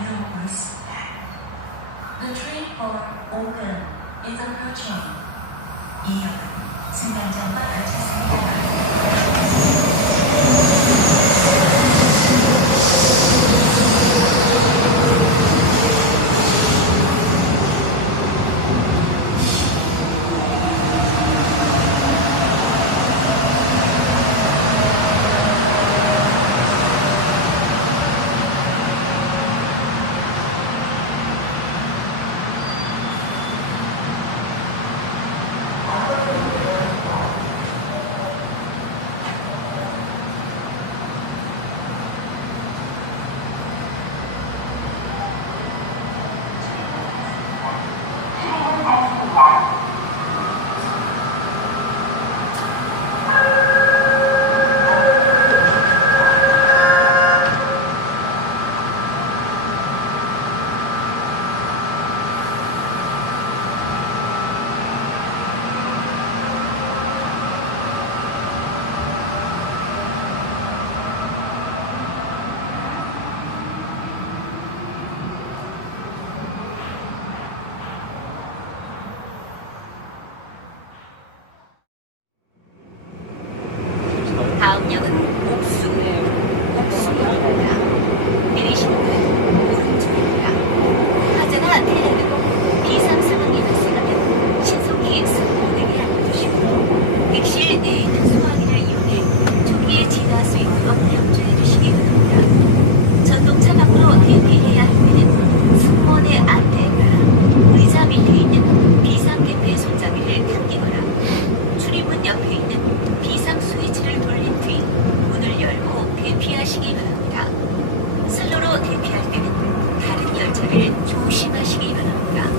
달려오고 있습니다. The train for Ogun is approaching. 이 역은 승강장과 같았습니다. 다음 역은 옥수역입니다. 내리시는 곳은 오른쪽입니다. 화재나 대례 등 비상 상황이 발생하면 신속히 승무원에게 알려주시고 객실 내에 있는 소화기를 이용해 초기에 진화할 수 있도록 양조해 주시기 바랍니다. 전동차 밖으로 대피해야 할 때는 승무원의 안내가 의자 밑에 있는 비상개폐 손잡이를 당기거나 출입문 옆에 있는 비상 스위치를 돌린 뒤 문을 열고 대피하시기 바랍니다. 슬로로 대피할 때는 다른 열차를 조심하시기 바랍니다.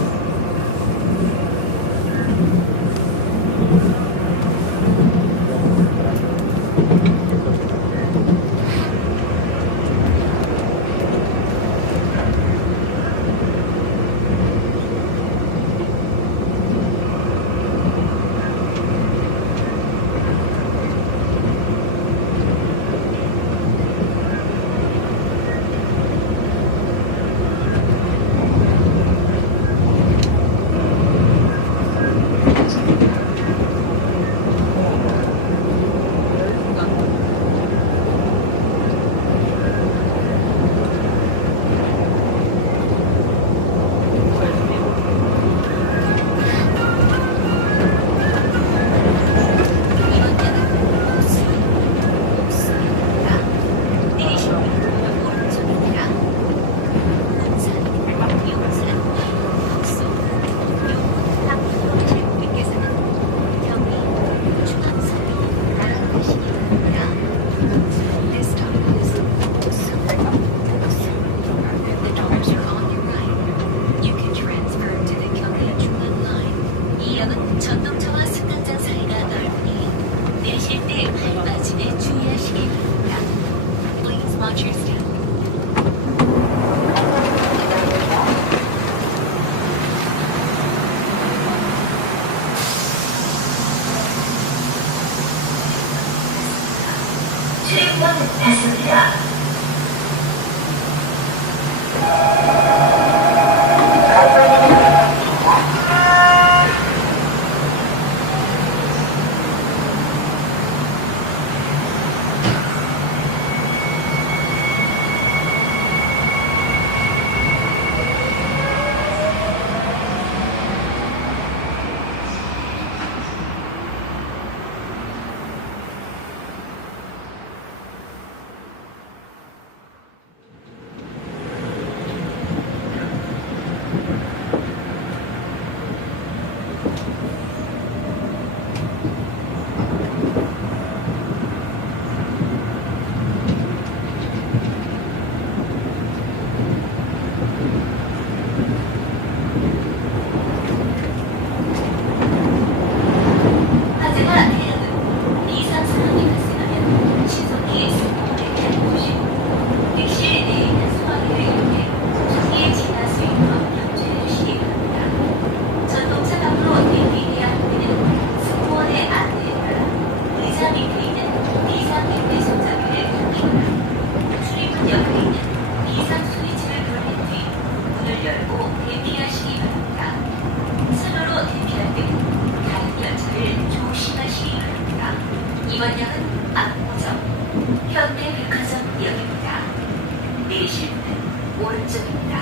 오른쪽입니다.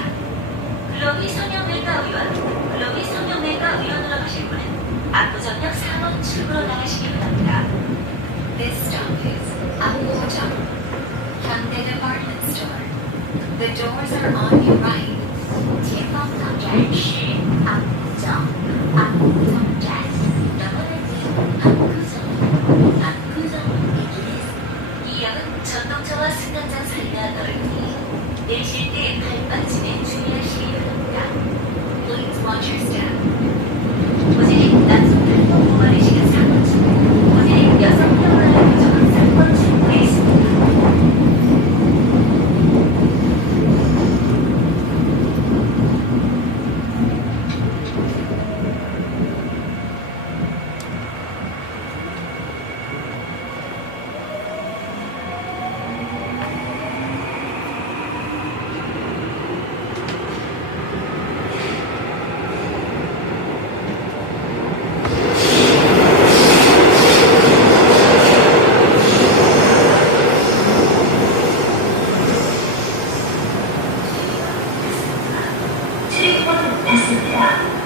글로비 성형외과 의원, 글로비 성형외과 의원으로 가실 분은 압구정역 4번 출구로 나가시기 바랍니다. This stop is 압구정, Hyundai Department Store. The doors are on your right. 前方到站是압구정, 압구정站. 이 역은 전동차와 승강장 사이가 넓으니 내실 때 발빠짐에 주의하시기 바랍니다. Please watch your step. 고지릭 남성 탈모 고마리시는 4번 출구, 고지릭 여성 탈모를 교정한 3번 출구에 있습니다. 출입문 닫습니다.